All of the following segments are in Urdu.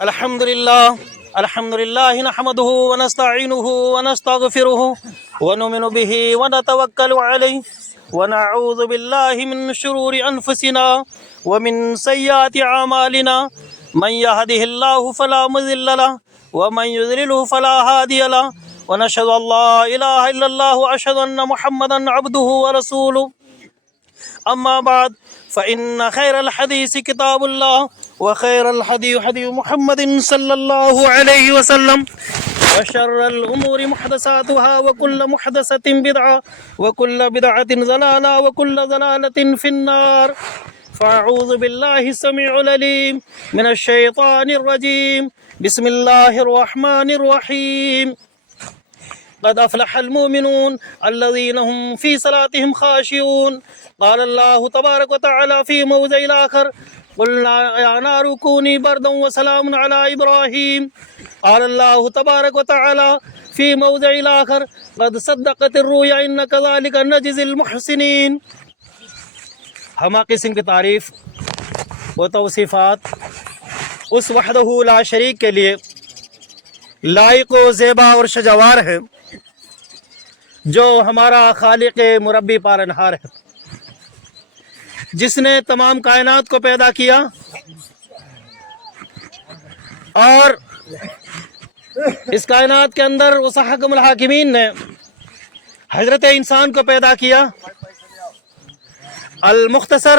الحمد لله نحمده ونستعينه ونستغفره ونؤمن به ونتوكل عليه ونعوذ بالله من شرور أنفسنا ومن سيئات أعمالنا من يهده الله فلا مضل له ومن يضلله فلا هادي له ونشهد أن لا إله إلا الله وأشهد أن محمدا عبده ورسوله أما بعد فإن خير الحديث كتاب الله وخير الهدي هدي محمد صلى الله عليه وسلم وشر الأمور محدثاتها وكل محدثة بدعة وكل بدعة ضلالة وكل ضلالة في النار فأعوذ بالله السميع العليم من الشيطان الرجيم بسم الله الرحمن الرحيم قد أفلح المؤمنون الذين هم في صلاتهم خاشعون قال الله تبارك وتعالى في موضع آخر قلنا يا نار كوني بردا وسلام على إبراهيم قال الله تبارك وتعالى في موضع آخر قد صدقت الرؤيا إن كذلك نجزي المحسنين. ہمہ قسم کی تعریف و توصیفات اس وحدہ لا شریک کے لیے لائق و زیبا اور شجاوار ہے جو ہمارا خالق مربی پالنہار ہے، جس نے تمام کائنات کو پیدا کیا اور اس کائنات کے اندر اس حکم الحاکمین نے حضرت انسان کو پیدا کیا. المختصر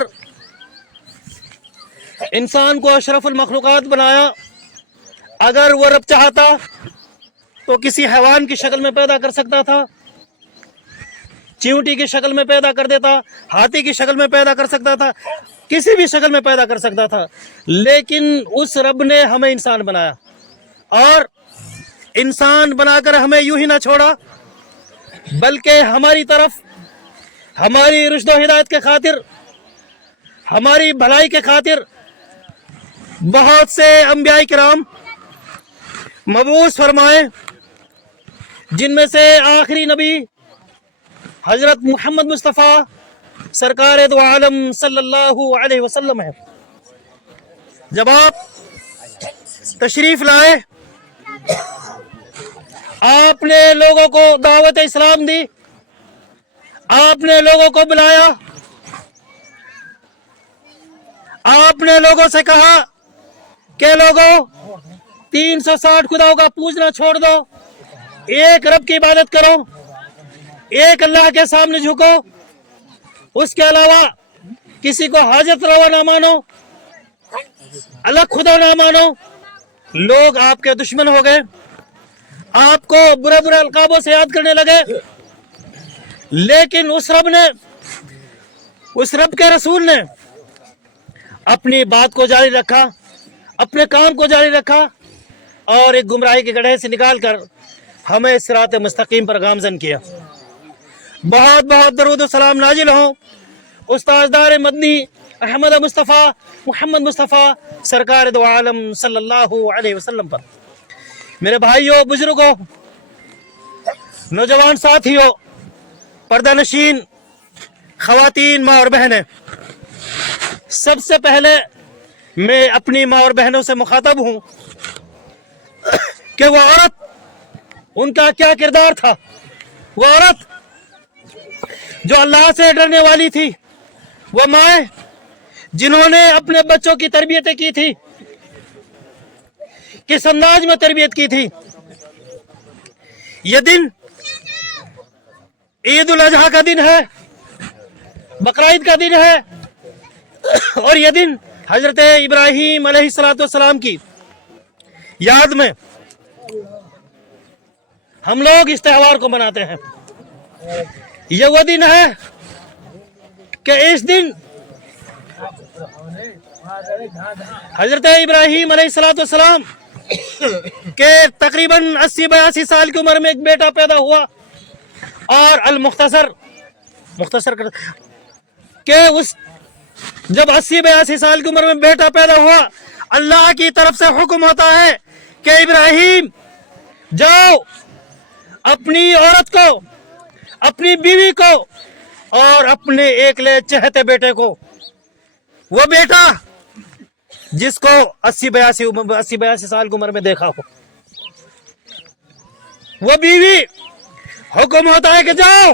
انسان کو اشرف المخلوقات بنایا. اگر وہ رب چاہتا تو کسی حیوان کی شکل میں پیدا کر سکتا تھا، چیونٹی کی شکل میں پیدا کر دیتا، ہاتھی کی شکل میں پیدا کر سکتا تھا، کسی بھی شکل میں پیدا کر سکتا تھا، لیکن اس رب نے ہمیں انسان بنایا اور انسان بنا کر ہمیں یوں ہی نہ چھوڑا بلکہ ہماری طرف ہماری رشد و ہدایت کے خاطر، ہماری بھلائی کے خاطر بہت سے انبیاء کرام مبعوث فرمائے، جن میں سے آخری نبی حضرت محمد مصطفیٰ سرکار دو عالم صلی اللہ علیہ وسلم ہے. جب آپ تشریف لائے، آپ نے لوگوں کو دعوت اسلام دی، آپ نے لوگوں کو بلایا، آپ نے لوگوں سے کہا کہ لوگوں 360 خداؤں کا پوجنا چھوڑ دو، ایک رب کی عبادت کرو، ایک اللہ کے سامنے جھکو، اس کے علاوہ کسی کو حاجت روا نہ مانو، الگ خدا نہ مانو. لوگ آپ کے دشمن ہو گئے، آپ کو برے برے القابوں سے یاد کرنے لگے، لیکن اس رب کے رسول نے اپنی بات کو جاری رکھا، اپنے کام کو جاری رکھا اور ایک گمراہی کے گڑھے سے نکال کر ہمیں صراط مستقیم پر گامزن کیا. بہت بہت درود و سلام نازل ہوں استاذدار مدنی احمد مصطفیٰ محمد مصطفیٰ سرکار دو عالم صلی اللہ علیہ وسلم پر. میرے بھائیوں، بزرگوں، نوجوان ساتھیوں، پردہ نشین خواتین، ماں اور بہنیں، سب سے پہلے میں اپنی ماں اور بہنوں سے مخاطب ہوں کہ وہ عورت، ان کا کیا کردار تھا. وہ عورت جو اللہ سے ڈرنے والی تھی، وہ مائیں جنہوں نے اپنے بچوں کی تربیتیں کی تھی، کس انداز میں تربیت کی تھی. یہ دن عید الاضحیٰ کا دن ہے، بقرعید کا دن ہے، اور یہ دن حضرت ابراہیم علیہ السلام کی یاد میں ہم لوگ اس تہوار کو مناتے ہیں. یہ وہ دن ہے کہ اس دن حضرت ابراہیم علیہ السلام کے تقریباً 80-82 سال کی عمر میں ایک بیٹا پیدا ہوا، اور مختصر کہ جب 80-82 سال کی عمر میں بیٹا پیدا ہوا، اللہ کی طرف سے حکم ہوتا ہے کہ ابراہیم جاؤ اپنی عورت کو، اپنی بیوی کو اور اپنے ایک لے چہتے بیٹے کو، وہ بیٹا جس کو 80-82 سال کی عمر میں دیکھا ہو، وہ بیوی حکم ہوتا ہے کہ جاؤ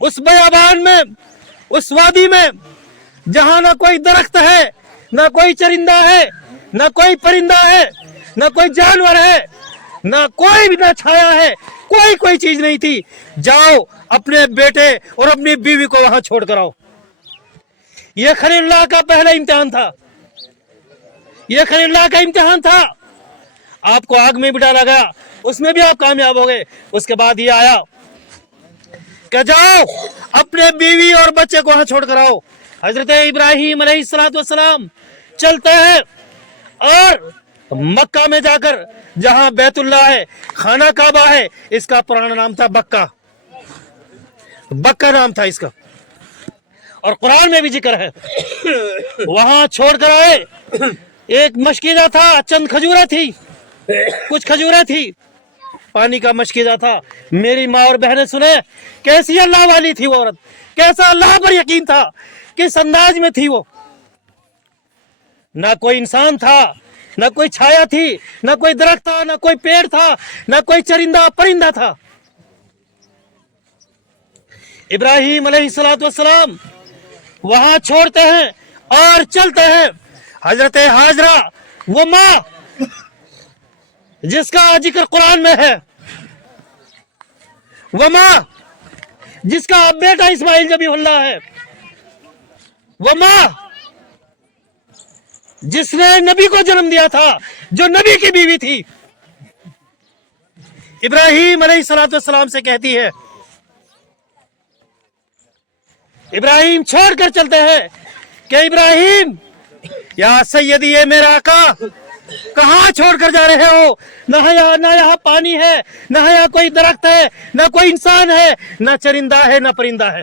اس بیابان میں، اس وادی میں جہاں نہ کوئی درخت ہے، نہ کوئی چرندہ ہے، نہ کوئی پرندہ ہے، نہ کوئی جانور ہے، نہ کوئی بھی نہ چھایا ہے، کوئی چیز نہیں تھی، جاؤ اپنے بیٹے اور اپنی بیوی کو وہاں چھوڑ کر آؤ۔ یہ خلیل اللہ کا پہلا امتحان تھا، یہ خلیل اللہ کا امتحان تھا۔ آپ کو آگ میں بھی ڈالا گیا، اس میں بھی آپ کامیاب ہو گئے۔ اس کے بعد یہ آیا کہ جاؤ اپنے بیوی اور بچے کو وہاں چھوڑ کر آؤ۔ حضرت ابراہیم علیہ السلام چلتے ہیں اور مکہ میں جا کر، جہاں بیت اللہ ہے، خانہ کعبہ ہے، اس کا پرانا نام تھا بکہ، بکہ نام تھا اس کا، اور قرآن میں بھی ذکر ہے۔ وہاں چھوڑ کر آئے، ایک مشکیزہ تھا، چند کھجوریں تھی، کچھ کھجوریں تھی، پانی کا مشکیزہ تھا۔ میری ماں اور بہنیں سنیں کیسی اللہ والی تھی وہ عورت، کیسا اللہ پر یقین تھا، کس انداز میں تھی وہ۔ نہ کوئی انسان تھا، نہ کوئی چھایا تھی، نہ کوئی درخت تھا، نہ کوئی پیڑ تھا، نہ کوئی چرندہ پرندہ تھا۔ ابراہیم علیہ السلام وہاں چھوڑتے ہیں اور چلتے ہیں۔ حضرت ہاجرہ، وہ ماں جس کا ذکر قرآن میں ہے، وہ ماں جس کا بیٹا اسماعیل ذبیح اللہ ہے، وہ ماں جس نے نبی کو جنم دیا تھا، جو نبی کی بیوی تھی، ابراہیم علیہ السلام سے کہتی ہے، ابراہیم چھوڑ کر چلتے ہیں کہ ابراہیم یا سیدی، یہ میرا آقا، کہاں چھوڑ کر جا رہے ہو؟ نہ یہاں پانی ہے، نہ یہاں کوئی درخت ہے، نہ کوئی انسان ہے، نہ چرندہ ہے، نہ پرندہ ہے۔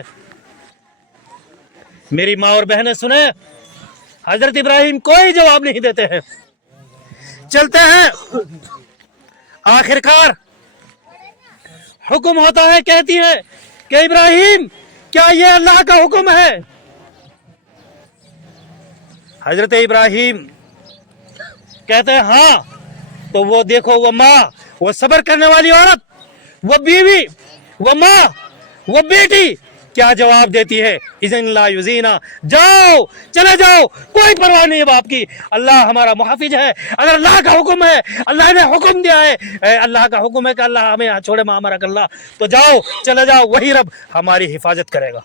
میری ماں اور بہنیں سنیں، حضرت ابراہیم کوئی جواب نہیں دیتے ہیں، چلتے ہیں۔ آخرکار حکم ہوتا ہے، کہتی ہے کہ ابراہیم کیا یہ اللہ کا حکم ہے؟ حضرت ابراہیم کہتے ہیں ہاں۔ تو وہ دیکھو، وہ ماں، وہ صبر کرنے والی عورت، وہ بیوی، وہ ماں، وہ بیٹی کیا جواب دیتی ہے؟ اذن لا یزینا، جاؤ، چلے جاؤ، کوئی پرواہ نہیں ہے باپ کی، اللہ ہمارا محافظ ہے۔ اگر اللہ کا حکم ہے، اللہ نے حکم دیا ہے، اللہ کا حکم ہے کہ اللہ ہمیں چھوڑے ماں ہمارا اللہ، تو جاؤ، چلے جاؤ، وہی رب ہماری حفاظت کرے گا۔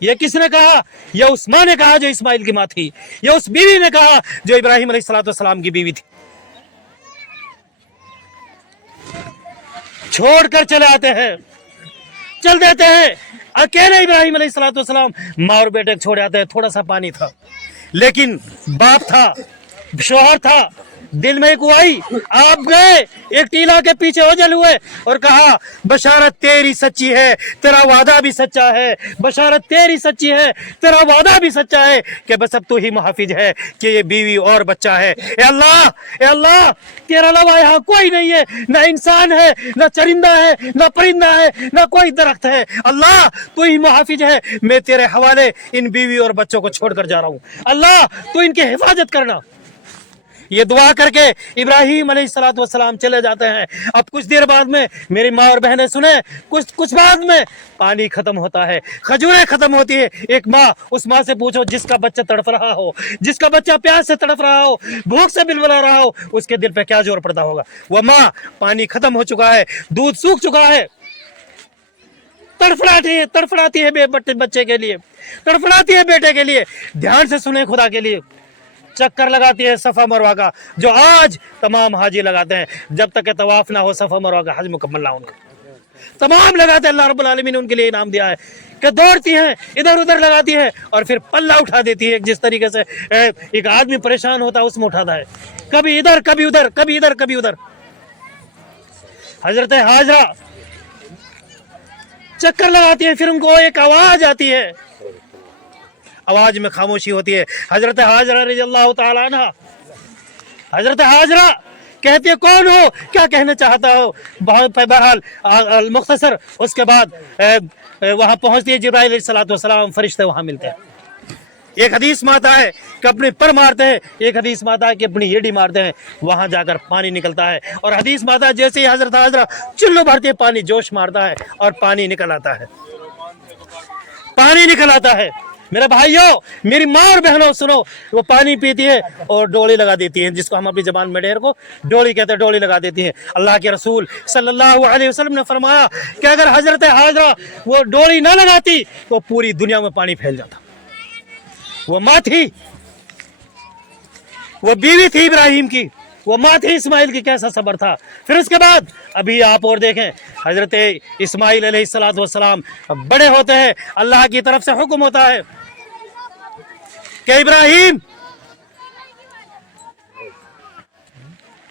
یہ کس نے کہا؟ یہ اس ماں نے کہا جو اسماعیل کی ماں تھی، یہ اس بیوی نے کہا جو ابراہیم علیہ السلام کی بیوی تھی۔ چھوڑ کر چلے آتے ہیں، چل دیتے ہیں اکیلے۔ ابراہیم علیہ السلام ماں اور بیٹے چھوڑے آتے ہیں، تھوڑا سا پانی تھا، لیکن باپ تھا، شوہر تھا، دل میں ایک آئی، آپ گئے ایک ٹیلا کے پیچھے اوجل ہوئے اور کہا بشارت تیری سچی ہے، تیرا وعدہ بھی سچا ہے، بشارت تیری سچی ہے، تیرا وعدہ بھی سچا ہے کہ بس اب تو ہی محافظ ہے کہ یہ بیوی اور بچہ ہے۔ اے اللہ تیرا علاوہ یہاں کوئی نہیں ہے، نہ انسان ہے، نہ چرندہ ہے، نہ پرندہ ہے، نہ کوئی درخت ہے، اللہ تو ہی محافظ ہے۔ میں تیرے حوالے ان بیوی اور بچوں کو چھوڑ کر جا رہا ہوں، اللہ تو ان کی حفاظت کرنا۔ یہ دعا کر کے ابراہیم علیہ السلام چلے جاتے ہیں۔ اب کچھ دیر بعد میں میری ماں اور بہنیں سنیں، کچھ بعد میں پانی ختم ہوتا ہے، کھجوریں ختم ہوتی ہے۔ ایک ماں، اس ماں سے پوچھو جس کا بچہ تڑپ رہا ہو، جس کا بچہ پیاس سے تڑپ رہا ہو، بھوک سے بلبلا رہا ہو، اس کے دل پہ کیا زور پڑتا ہوگا۔ وہ ماں، پانی ختم ہو چکا ہے، دودھ سوکھ چکا ہے، تڑفڑاتی ہے بچے کے لیے، تڑفڑاتی ہے بیٹے کے لیے۔ دھیان سے سنیں خدا کے لیے، چکر لگاتی ہے صفا مروہ کا، جو آج تمام حاجی لگاتے ہیں، جب تک کہ طواف نہ ہو صفا مروہ کا حج مکمل نہ ہو، ان کا تمام لگاتے ہیں۔ اللہ رب العالمین نے ان کے لیے انعام دیا ہے کہ دوڑتی ہیں، ادھر ادھر لگاتی ہے اور پھر پلہ اٹھا دیتی ہے۔ جس طریقے سے ایک آدمی پریشان ہوتا ہے اس میں اٹھاتا ہے، کبھی ادھر کبھی ادھر، کبھی ادھر کبھی ادھر۔ حضرت ہاجرہ چکر لگاتی ہے، پھر ان کو ایک آواز آتی ہے، آواز میں خاموشی ہوتی ہے۔ حضرت ہاجرہ رضی اللہ تعالیٰ عنہ، حضرت ہاجرہ کہتی ہے کون ہو، کیا کہنا چاہتا ہو؟ بہرحال مختصر، اس کے بعد وہاں پہنچتی ہے، جبرائیل علیہ السلام فرشتے وہاں ملتے ہیں۔ ایک حدیث میں آتا ہے کہ اپنے پر مارتے ہیں، ایک حدیث میں آتا ہے کہ اپنی ایڑی مارتے ہیں، وہاں جا کر پانی نکلتا ہے، اور حدیث میں آتا ہے جیسے ہی حضرت حاضرہ چلو بھرتی ہے پانی جوش مارتا ہے اور پانی نکل آتا ہے، پانی نکل آتا ہے۔ میرے بھائیوں، میری ماں اور بہنوں سنو، وہ پانی پیتی ہے اور ڈولی لگا دیتی ہیں، جس کو ہم اپنی زبان میں ڈیر کو ڈولی کہتے ہیں، ڈولی لگا دیتی ہیں۔ اللہ کے رسول صلی اللہ علیہ وسلم نے فرمایا کہ اگر حضرت حاضرہ وہ ڈولی نہ لگاتی تو پوری دنیا میں پانی پھیل جاتا۔ وہ ماں تھی، وہ بیوی تھی ابراہیم کی، وہ ماں تھی اسماعیل کی، کیسا صبر تھا۔ پھر اس کے بعد ابھی آپ اور دیکھیں، حضرت اسماعیل علیہ السلام بڑے ہوتے ہیں، اللہ کی طرف سے حکم ہوتا ہے کہ ابراہیم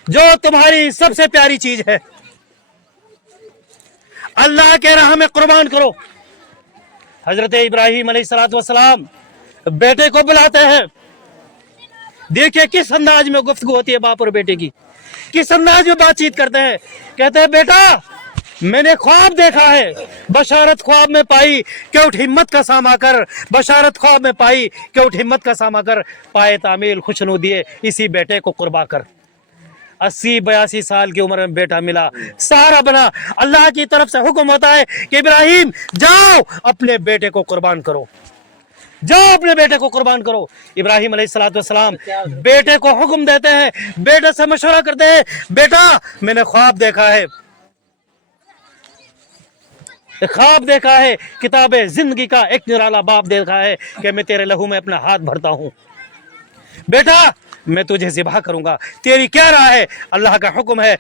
جو تمہاری سب سے پیاری چیز ہے اللہ کے راہ میں قربان کرو۔ حضرت ابراہیم علیہ السلام بیٹے کو بلاتے ہیں، دیکھیں کس انداز میں گفتگو ہوتی ہے باپ اور بیٹے کی، کس انداز میں بات چیت کرتے ہیں۔ کہتے ہیں بیٹا میں نے خواب دیکھا ہے، بشارت خواب میں پائی کہ اٹھ ہمت کا ساما کر، بشارت خواب میں پائی کہ اٹھ ہمت کا ساما کر، پائے تعمیل خوشنو دیے اسی بیٹے کو قربا کر۔ 80-82 سال کی عمر میں بیٹا ملا، سارا بنا۔ اللہ کی طرف سے حکم ہوتا ہے کہ ابراہیم جاؤ اپنے بیٹے کو قربان کرو، جاؤ اپنے بیٹے کو قربان کرو۔ ابراہیم علیہ السلام بیٹے کو حکم دیتے ہیں، بیٹے سے مشورہ کرتے ہیں، بیٹا میں نے خواب دیکھا ہے، خواب دیکھا ہے، کتاب زندگی کا ایک نرالا باب دیکھا ہے کہ میں تیرے لہو میں اپنا ہاتھ بھرتا ہوں، بیٹا میں تجھے ذبح کروں گا، تیری کیا رائے ہے؟ اللہ کا حکم ہے۔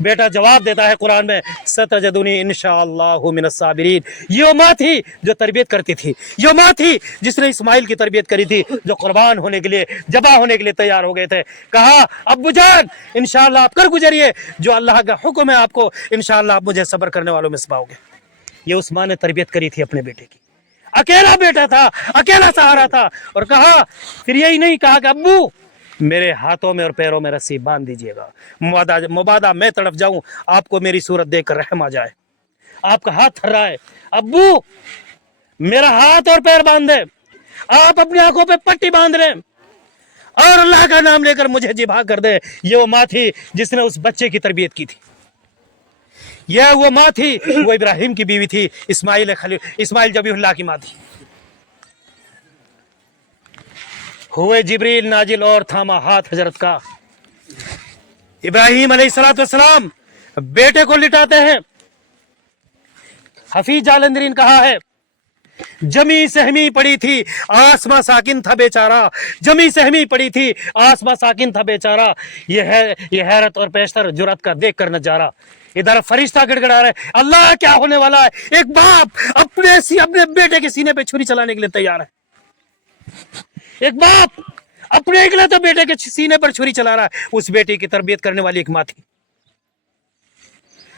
بیٹا جواب دیتا ہے قرآن میں ستجدنی انشاءاللہ من الصابرین۔ یہ ماں تھی جو تربیت کرتی تھی، یہ ماں تھی جس نے اسماعیل کی تربیت کری تھی، جو قربان ہونے کے لیے ذبح ہونے کے لیے تیار ہو گئے تھے۔ کہا ابو جان انشاءاللہ آپ کر گزریے، جو اللہ کا حکم ہے آپ کو، انشاءاللہ آپ مجھے صبر کرنے والوں میں سے پاؤ گے۔ یہ اس ماں نے تربیت کری تھی اپنے بیٹے کی، اکیلا بیٹا تھا، اکیلا سہارا تھا، اور کہا پھر یہی نہیں کہا کہ ابو میرے ہاتھوں میں اور پیروں میں رسی باندھ دیجئے گا، مبادہ میں تڑپ جاؤں، آپ کو میری صورت دیکھ کر رحم آ جائے۔ آپ کا ہاتھ تھر رہا ہے، ابو میرا ہاتھ اور پیر باندھ دے، آپ اپنی آنکھوں پہ پٹی باندھ لیں اور اللہ کا نام لے کر مجھے ذبح کر دے۔ یہ وہ ماں تھی جس نے اس بچے کی تربیت کی تھی، یہ وہ ماں تھی، وہ ابراہیم کی بیوی تھی، اسماعیل ذبیح اللہ کی ماں تھی۔ ہوئے جبریل نازل اور تھاما ہاتھ حضرت کا۔ ابراہیم علیہ السلام بیٹے کو لٹاتے ہیں۔ حفیظ جالندری نے کہا ہے جمی سہمی پڑی تھی آسماں ساکن تھا بیچارہ، جمی سہمی پڑی تھی آسماں ساکن تھا بیچارہ، یہ حیرت اور پیشتر جرات کا دیکھ کر نظارہ۔ ادھر فرشتہ گڑ گڑا رہے، اللہ کیا ہونے والا ہے؟ ایک باپ اپنے بیٹے کے سینے پہ چھری چلانے کے لیے تیار ہے، ایک باپ اپنے اکلوتے بیٹے کے سینے پر چھری چلا رہا ہے۔ اس بیٹے کی تربیت کرنے والی ایک ماں تھی۔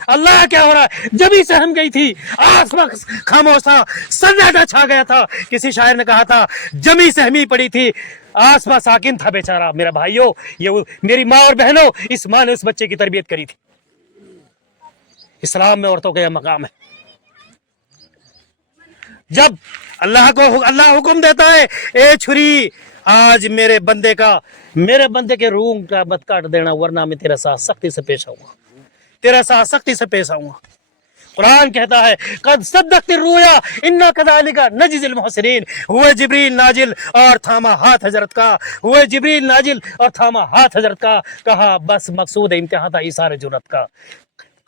اللہ کیا ہو رہا ہے؟ جب ہی سہم گئی تھی، آسمان خاموش تھا، سناٹا چھا گیا تھا۔ کسی شاعر نے کہا تھا جمی سہمی پڑی تھی آسمان ساکن تھا بیچارہ۔ میرا بھائیو، یہ میری ماں اور بہنوں، اس ماں نے اس بچے کی تربیت کری تھی۔ اسلام میں عورتوں کا یہ مقام ہے۔ جب اللہ حکم دیتا ہے اے چھری آج میرے بندے کے روح کا مت کاٹ دینا، ورنہ میں تیرے ساتھ سختی سے پیش آؤں گا، قرآن کہتا ہے قد صدقت الرؤیا انا کذالک نجزی المحسنین۔ ہوئے جبریل نازل اور تھاما ہاتھ حضرت کا، کہا بس مقصود امتحان تھا ایثار جرات کا۔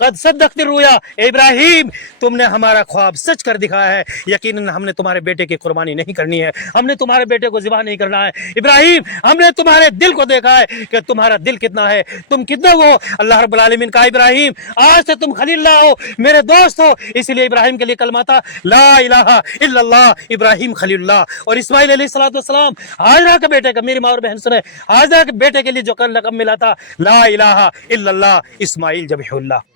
قد صدقت الرؤیا، اے ابراہیم تم نے ہمارا خواب سچ کر دکھایا ہے، یقیناً ہم نے تمہارے بیٹے کی قربانی نہیں کرنی ہے، ہم نے تمہارے بیٹے کو ذبح نہیں کرنا ہے۔ ابراہیم ہم نے تمہارے دل کو دیکھا ہے کہ تمہارا دل کتنا ہے، تم کتنے وہ۔ اللہ رب العالمین کہا ابراہیم آج سے تم خلیل اللہ ہو، میرے دوست ہو۔ اس لیے ابراہیم کے لیے کلمہ تھا لا الہ الا اللہ، ابراہیم خلیل اللہ۔ اور اسماعیل علیہ السلام حاجرہ کے بیٹے کا، میری ماں اور بہن سنے، حاجرہ کے بیٹے کے لیے جو لقب ملا تھا لا الہ الا اللہ، اسماعیل ذبیح اللہ۔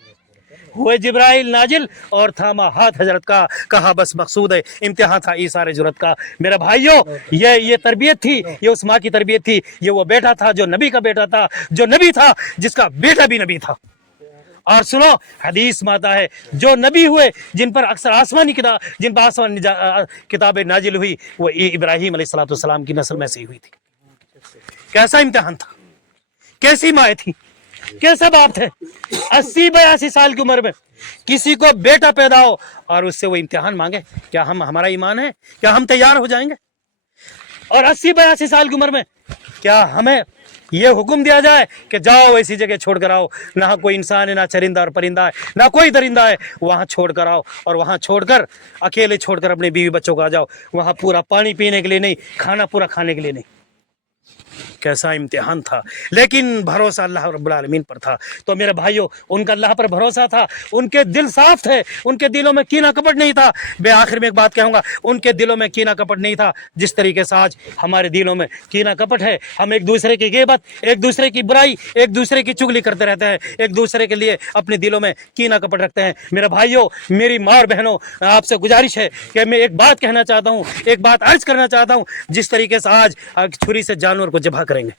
ہوئے جبرائیل نازل اور تھاما ہاتھ حضرت کا، کہا بس مقصود ہے امتحان تھا ایثار جرات کا۔ میرے بھائیوں، یہ تربیت تھی، یہ اس ماں کی تربیت تھی۔ یہ وہ بیٹا تھا جو نبی کا بیٹا تھا، جو نبی تھا جس کا بیٹا بھی نبی تھا، اور سنو حدیث میں آتا ہے جو نبی ہوئے جن پر اکثر آسمانی کتابیں نازل ہوئی وہ ابراہیم علیہ السلام کی نسل میں سے ہی ہوئی تھی. کیسا امتحان تھا، کیسی مائیں تھی، کیسے باپ تھے. 80-82 سال کی عمر میں کسی کو بیٹا پیدا ہو اور اس سے وہ امتحان مانگے. کیا ہمارا ایمان ہے؟ کیا ہم تیار ہو جائیں گے؟ اور 80-82 سال کی عمر میں کیا ہمیں یہ حکم دیا جائے کہ جاؤ ایسی جگہ چھوڑ کر آؤ، نہ کوئی انسان ہے، نہ چرندہ اور پرندہ ہے، نہ کوئی درندہ ہے، وہاں چھوڑ کر آؤ، اور وہاں چھوڑ کر اکیلے چھوڑ کر اپنے بیوی بچوں کو آ جاؤ، وہاں پورا پانی پینے کے لیے نہیں، کھانا پورا کھانے کے لیے نہیں. کیسا امتحان تھا، لیکن بھروسہ اللہ رب العالمین پر تھا. تو میرے بھائیوں، ان کا اللہ پر بھروسہ تھا، ان کے دل صاف تھے، ان کے دلوں میں کینہ کپٹ نہیں تھا. میں آخر میں ایک بات کہوں گا، ان کے دلوں میں کینہ کپٹ نہیں تھا جس طریقے سے آج ہمارے دلوں میں کینہ کپٹ ہے. ہم ایک دوسرے کی غیبت، ایک دوسرے کی برائی، ایک دوسرے کی چگلی کرتے رہتے ہیں، ایک دوسرے کے لیے اپنے دلوں میں کینہ کپٹ رکھتے ہیں. میرے بھائیوں، میری ماں اور بہنوں، آپ سے گزارش ہے کہ میں ایک بات کہنا چاہتا ہوں، ایک بات عرض کرنا چاہتا ہوں. جس طریقے سے آج چھری سے جانور کو ذبح کریں گے،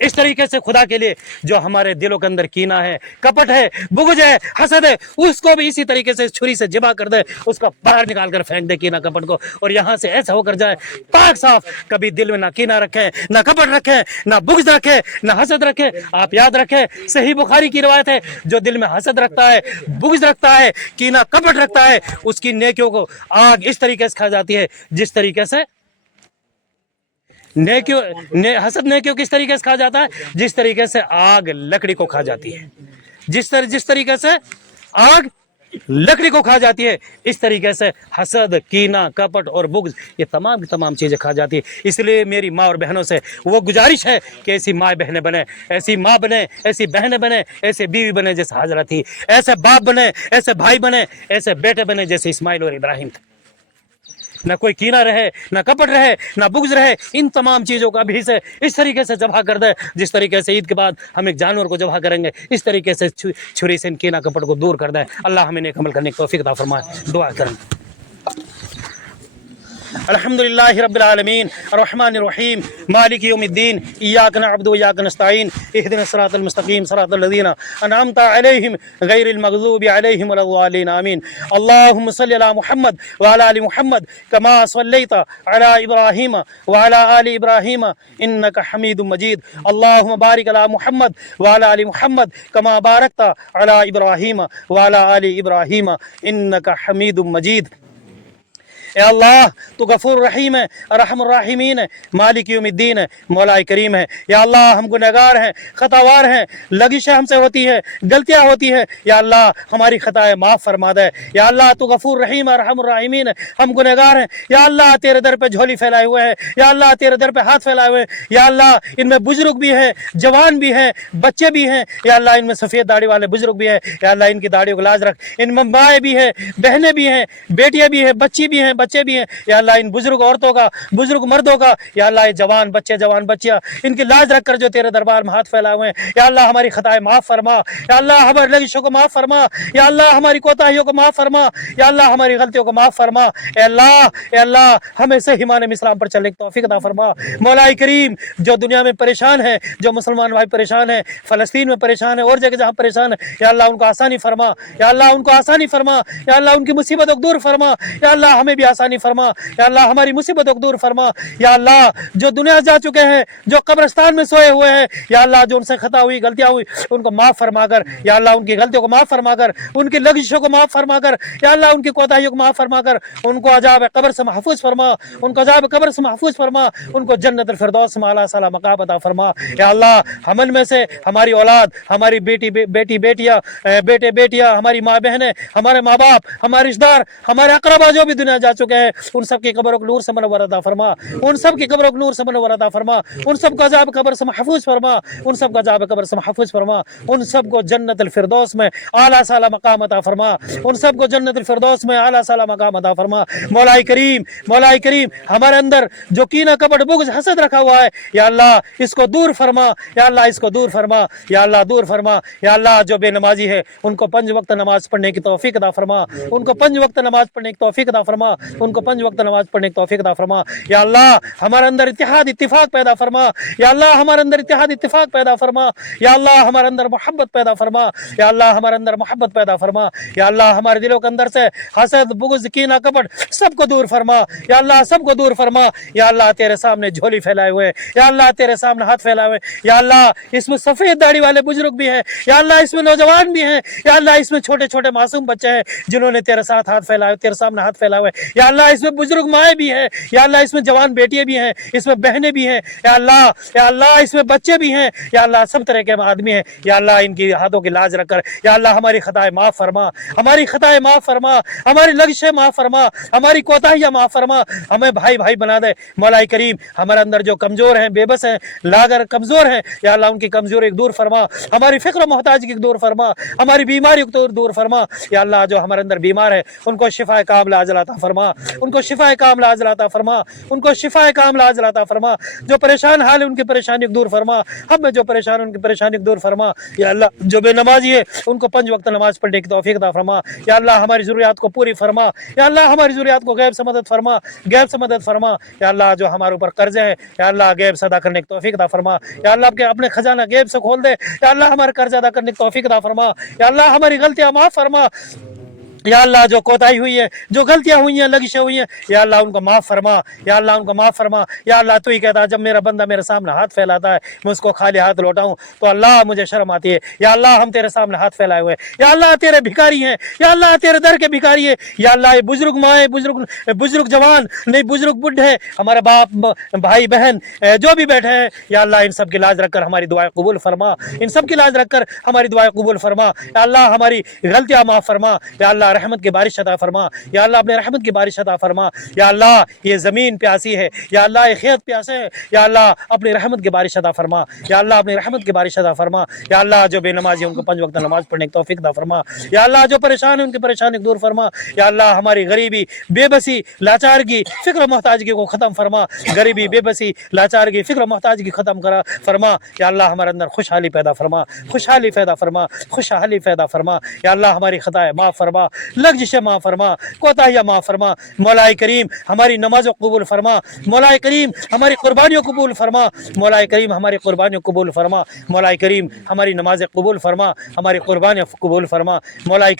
اس طریقے سے خدا کے لیے جو ہمارے دلوں کے اندر کینہ ہے، کپٹ ہے، بغض ہے، حسد ہے، اس کو بھی اسی طریقے سے چھری سے ذبح کر دے، اس کا باہر نکال کر پھینک دے کینہ کپٹ کو، اور یہاں سے ایسا ہو کر جائے پاک صاف. کبھی دل میں نہ کینہ رکھیں، نہ کپٹ رکھیں، نہ بغض رکھیں، نہ حسد رکھیں. آپ یاد رکھیں، صحیح بخاری کی روایت ہے، جو دل میں حسد رکھتا ہے، بغض رکھتا ہے، کینہ کپٹ رکھتا ہے، اس کی نیکیوں کو آگ اس طریقے سے کھا جاتی ہے جس طریقے سے حسد نیکیوں کس طریقے سے کھا جاتا ہے، جس طریقے سے آگ لکڑی کو کھا جاتی ہے. جس طریقے سے آگ لکڑی کو کھا جاتی ہے، اس طریقے سے حسد، کینہ، کپٹ اور بغض یہ تمام چیزیں کھا جاتی ہے. اس لیے میری ماں اور بہنوں سے وہ گزارش ہے کہ ایسی ماں بہنیں بنے، ایسی ماں بنے، ایسی بہنیں بنے، ایسے بیوی بنے جیسے حاجرہ تھی، ایسے باپ بنے، ایسے بھائی بنے، ایسے بیٹے بنے جیسے اسماعیل اور ابراہیم تھے. نہ کوئی کینہ رہے، نہ کپٹ رہے، نہ بغض رہے. ان تمام چیزوں کا بھی سے اس طریقے سے ذبح کر دے جس طریقے سے عید کے بعد ہم ایک جانور کو ذبح کریں گے، اس طریقے سے چھری سے ان کینہ کپٹ کو دور کر دے. اللہ ہمیں نیک عمل کرنے کی توفیق عطا فرمائے. دعا کریں. الحمد للہ رب العالمین الرحمن الرحیم مالک یوم الدین ایاک نعبد و ایاک نستعین اہدنا الصراط المستقیم صراط الذین انعمت علیہم غیر المغضوب علیہم ولا الضالین آمین. اللہم صلی علی محمد وعلی آل محمد کما صلیت علی ابراہیم وعلی آل ابراہیم انک حمید مجید. اللہم بارک علی محمد وعلی آل محمد کما بارکت علی ابراہیم وعلی آل ابراہیم انک حمید مجید. اے اللہ تو غفور رحیم ہے، ارحم الراحمین ہے، مالک یوم الدین ہے، مولا کریم ہے. یا اللہ ہم گنہگار ہیں، خطاوار ہیں، لغزشیں ہم سے ہوتی ہے، غلطیاں ہوتی ہے. یا اللہ ہماری خطائیں معاف فرما دے. یا اللہ تو غفور رحیم ارحم الراحمین ہے، ہم گنہگار ہیں. یا اللہ تیرے در پہ جھولی پھیلائے ہوئے ہیں، یا اللہ تیرے در پہ ہاتھ پھیلائے ہوئے ہیں. یا اللہ ان میں بزرگ بھی ہیں، جوان بھی ہیں، بچے بھی ہیں. یا اللہ ان میں سفید داڑھی والے بزرگ بھی ہیں. یا اللہ ان کی داڑھیوں کو لاز رکھ. ان میں مائیں بھی ہیں، بہنیں بھی ہیں، بیٹیاں بھی ہیں، بچی بھی ہیں، بچے بھی ہیں. یا اللہ ان بزرگ عورتوں کا، بزرگ مردوں کا، یا اللہ یہ جوان بچے، جوان بچیاں، ان کی لاج رکھ کر جو تیرے دربار میں ہاتھ پھیلائے ہوئے ہیں، یا اللہ ہماری خطائیں معاف فرما. یا اللہ ہماری لغزشوں کو معاف فرما. یا اللہ ہماری کوتاہیوں کو معاف فرما. یا اللہ ہماری غلطیوں کو معاف فرما. اے اللہ ہمیں صحیح معنی میں اسلام پر چلنے کی توفیق عطا فرما. مولا کریم جو دنیا میں پریشان ہے، جو مسلمان بھائی پریشان ہیں، فلسطین میں پریشان ہے، اور جگہ جہاں پریشان ہے، یا اللہ ان کو آسانی فرما. یا اللہ ان کو آسانی فرما. یا اللہ ان کی مصیبتوں کو دور فرما. یا اللہ ہمیں بھی آسانی فرما. یا اللہ ہماری مصیبتوں کو دور فرما. یا اللہ جو دنیا جا چکے ہیں، جو قبرستان میں سوئے ہوئے ہیں، یا اللہ جو ان سے خطا ہوئی، غلطیاں ہوئی، ان کو معاف فرما کر. یا اللہ ان کی غلطیوں کو معاف فرما کر، ان کی لغزشوں کو معاف فرما کر. یا اللہ ان کی کوتاہیوں کو معاف فرما کر، ان کو عذاب قبر سے محفوظ فرما. ان کو عذاب قبر سے محفوظ فرما. ان کو جنت الفردوس میں اعلیٰ سالہ مقام عطا فرما. یا اللہ ہم ان میں سے ہماری اولاد، ہماری بیٹیاں، بیٹے بیٹیاں، ہماری ماں بہنیں، ہمارے ماں باپ، ہمارے رشتہ دار، ہمارے اقربا جو بھی دنیا جا چکے ہیں، ان سب کی قبروں کو نور سے منور عطا فرما. ان سب کی قبروں کو نور سے منور عطا فرما. ان سب کو عذاب قبر سے محفوظ فرما. ان سب کو عذاب قبر سے محفوظ فرما. ان سب کو جنت الفردوس میں اعلیٰ سالہ مقام عطا فرما. ان سب کو جنت الفردوس میں اعلیٰ سالہ مقام عطا فرما. مولا کریم ہمارے اندر جو کینہ کپٹ بغض حسد رکھا ہوا ہے، یا اللہ اس کو دور فرما. یا اللہ اس کو دور فرما. یا اللہ دور فرما. یا اللہ جو بے نمازی ہے ان کو 5 وقت نماز پڑھنے کی توفیق عطا فرما. ان کو 5 وقت نماز پڑھنے کی توفیق عطا فرما. ان کو 5 وقت نماز پڑھنے کی توفیق عطا فرما یا اللہ ہمارے اندر اتحاد اتفاق پیدا فرما یا اللہ ہمارے اندر اتحاد اتفاق پیدا فرما یا اللہ ہمارے اندر محبت پیدا فرما یا اللہ ہمارے اندر محبت پیدا فرما یا اللہ ہمارے دلوں کے اندر سے حسد بغض کینہ کپٹ سب کو دور فرما یا اللہ سب کو دور فرما یا اللہ تیرے سامنے جھولی پھیلائے ہوئے یا اللہ تیرے سامنے ہاتھ پھیلائے ہوئے یا اللہ اس میں سفید داڑھی والے بزرگ بھی ہیں یا اللہ اس میں نوجوان بھی ہیں یا اللہ اس میں چھوٹے چھوٹے معصوم بچے ہیں جنہوں نے تیرے ساتھ ہاتھ پھیلائے تیرے سامنے ہاتھ پھیلائے ہوئے یا اللہ اس میں بزرگ مائیں بھی ہیں یا اللہ اس میں جوان بیٹیاں بھی ہیں اس میں بہنیں بھی ہیں یا اللہ اس میں بچے بھی ہیں یا اللہ سب طرح کے آدمی ہیں یا اللہ ان کی ہاتھوں کی لاج رکھ کر یا اللہ ہماری خطائیں معاف فرما ہماری خطائیں معاف فرما ہماری لغزشیں معاف فرما ہماری کوتاہیاں معاف فرما ہمیں بھائی بھائی بنا دے مولا کریم ہمارے اندر جو کمزور ہیں بے بس ہیں لاگر کمزور ہیں یا اللہ ان کی کمزوری دور فرما ہماری فقر و محتاجگی دور فرما ہماری بیماری کو دور فرما یا اللہ جو ہمارے اندر بیمار ہے ان کو شفاء کاملہ عاجلہ عطا فرما ان کو شفاء کاملہ عاجلہ عطا فرما ان کو شفاء کاملہ عاجلہ عطا فرما جو پریشان حال ہے ان کی پریشانی کو دور فرما ہم میں جو پریشان ان کی پریشانی کو دور فرما یا اللہ جو بے نمازی ہے ان کو 5 وقت نماز پڑھنے کی توفیق عطا فرما یا اللہ ہماری ضروریات کو پوری فرما یا اللہ ہماری ضروریات کو غیب سے مدد فرما غیب سے مدد فرما یا اللہ جو ہمارے اوپر قرضے ہیں یا اللہ غیب سے ادا کرنے کی توفیق عطا فرما یا اللہ کے اپنے خزانہ غیب سے کھول دے یا اللہ ہمارے قرض ادا کرنے کی توفیق عطا فرما یا اللہ ہماری غلطیاں معاف فرما یا اللہ جو کوتاہی ہوئی ہے جو غلطیاں ہوئی ہیں لغزشیں ہوئی ہیں یا اللہ ان کو معاف فرما یا اللہ ان کو معاف فرما یا اللہ تو ہی کہتا ہے جب میرا بندہ میرے سامنے ہاتھ پھیلاتا ہے میں اس کو خالی ہاتھ لوٹاؤں تو اللہ مجھے شرم آتی ہے یا اللہ ہم تیرے سامنے ہاتھ پھیلائے ہوئے یا اللہ تیرے بھکاری ہیں یا اللہ تیرے در کے بھکاری ہے یا اللہ یہ بزرگ مائیں بزرگ جوان نہیں بزرگ بڈھے ہمارے باپ بھائی بہن جو بھی بیٹھے ہیں یا اللہ ان سب کی لاج رکھ کر ہماری دعائیں قبول فرما ان سب کی لاج رکھ کر ہماری دعائیں قبول فرما یا اللہ ہماری غلطیاں معاف فرما یا اللہ رحمت کی بارش عطا فرما یا اللہ اپنے رحمت کی بارش عطا فرما یا اللہ یہ زمین پیاسی ہے یا اللہ یہ کھیت پیاسے ہے یا اللہ اپنی رحمت کی بارش عطا فرما یا اللہ اپنی رحمت کی بارش عطا فرما یا اللہ جو بے نمازی ان کو 5 وقت نماز پڑھنے کی توفیق عطا فرما یا اللہ جو پریشان ہیں ان کی پریشانی کو دور فرما یا اللہ ہماری غریبی بے بسی لاچارگی فکر و محتاجگی کو ختم فرما غریبی بے بسی لاچارگی فکر و محتاجگی ختم کرا فرما یا اللہ ہمارے اندر خوشحالی پیدا فرما خوشحالی پیدا فرما خوشحالی پیدا فرما یا اللہ ہماری خطائیں معاف فرما لغزشیں معاف فرما کوتاہیاں معاف فرما مولا کریم ہماری نمازوں قبول فرما مولا کریم ہماری قربانیوں قبول فرما مولا کریم ہماری قربانیوں قبول فرما مولا کریم ہماری نمازیں قبول فرما ہماری قربانیاں قبول فرما مولا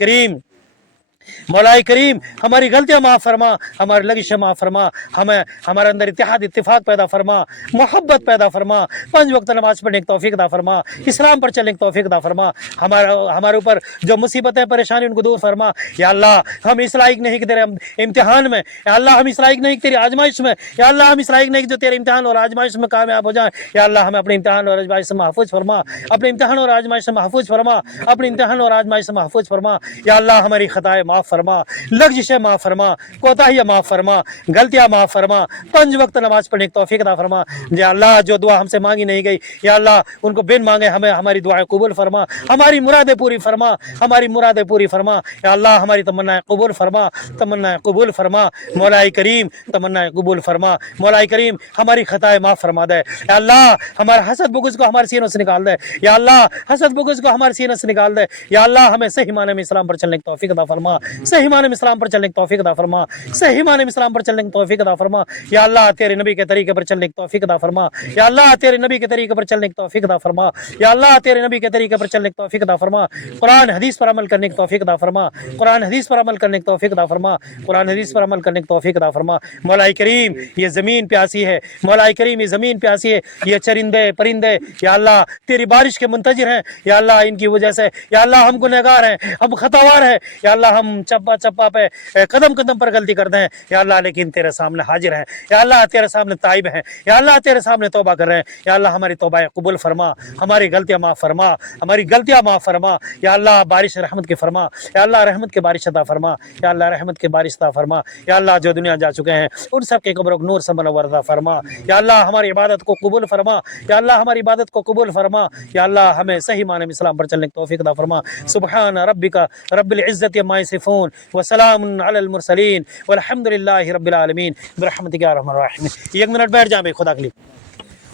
کریم ہماری غلطیاں معاف فرما ہماری لغزشیں معاف فرما ہمیں ہمارے اندر اتحاد اتفاق پیدا فرما محبت پیدا فرما 5 وقت نماز پڑھنے کی توفیق عطا فرما اسلام پر چلنے کی توفیق عطا فرما ہمارے اوپر جو مصیبتیں پریشانی ان کو دور فرما یا اللہ ہم اس لائق نہیں کہ تیرے امتحان میں یا اللہ ہم اس لائق نہیں کہ تیری آزمائش میں یا اللہ ہم اس لائق نہیں کہ جو تیرے امتحان اور آزمائش میں کامیاب ہو جائیں یا اللہ ہمیں اپنے امتحان اور آزمائش سے محفوظ فرما اپنے امتحان اور آزمائش سے محفوظ فرما اپنے امتحان اور آزمائش سے محفوظ فرما یا اللہ ہماری خطائیں معاف فرما لغزشیں معاف فرما کوتاہیاں معاف فرما غلطیاں معاف فرما 5 وقت نماز پڑھنے کی توفیق عطا فرما یا اللہ جو دعا ہم سے مانگی نہیں گئی یا اللہ ان کو بن مانگے ہمیں ہماری دعائیں قبول فرما ہماری مرادیں پوری فرما ہماری مرادیں پوری فرما یا اللہ ہماری تمنائیں قبول فرما تمنائیں قبول فرما مولا کریم تمنائیں قبول فرما مولا کریم ہماری خطائیں معاف فرما دے یا اللہ ہمارا حسد بغض کو ہمارے سینوں سے نکال دے یا اللہ حسد بغض کو ہمارے سینوں سے نکال دے یا اللہ ہمیں صحیح معنی میں اسلام پر چلنے کی توفیق عطا فرما صحیح معنی میں اسلام پر چلنے کی توفیق عطا فرما صحیح معنی میں اسلام پر چلنے کی توفیق عطا فرما یا اللہ تیرے نبی کے طریقے پر چلنے کی توفیق عطا فرما یا اللہ تیرے نبی کے طریقے پر چلنے کی توفیق عطا فرما یا اللہ تیرے نبی کے طریقے پر چلنے کی توفیق عطا فرما قرآن حدیث پر عمل کرنے کی توفیق عطا فرما قرآن حدیث پر عمل کرنے کی توفیق عطا فرما قرآن حدیث پر عمل کرنے کی توفیق عطا فرما مولا کریم یہ زمین پیاسی ہے مولا کریم یہ زمین پیاسی ہے یہ چرندے پرندے یا اللہ تیری بارش کے منتظر ہیں یا اللہ ان کی وجہ سے یا اللہ ہم گنہگار ہیں ہم خطاوار ہیں یا اللہ ہم چپا چپا پہ قدم قدم پر غلطی کرتے ہیں یا اللہ لیکن تیرے سامنے حاضر ہیں یا اللہ تیرے سامنے تائب ہیں یا اللہ تیرے سامنے توبہ کر رہے ہیں یا اللہ ہماری توبہ قبول فرما ہماری غلطیاں معاف فرما ہماری غلطیاں معاف فرما یا اللہ بارش رحمت کی فرما یا اللہ رحمت کی بارش عطا فرما یا اللہ رحمت کی بارش عطا فرما یا اللہ جو دنیا جا چکے ہیں ان سب کے قبروں کو نور سے منور عطا فرما یا اللہ ہماری عبادت کو قبول فرما یا اللہ ہماری عبادت کو قبول فرما یا اللہ ہمیں صحیح معنی میں اسلام پر چلنے کی توفیق عطا فرما سبحان ربک رب العزت عما یصفون وسلام علی المرسلین والحمد للہ رب العالمین برحمتک یا ارحم الراحمین 1 منٹ بیٹھ جائیں بھائی خدا کے لیے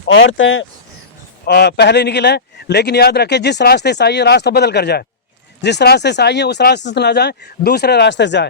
عورتیں پہلے نکلیں لیکن یاد رکھیں جس راستے سے آئیے راستہ بدل کر جائیں جس راستے سے آئیے اس راستے سے نہ جائیں دوسرے راستے سے جائیں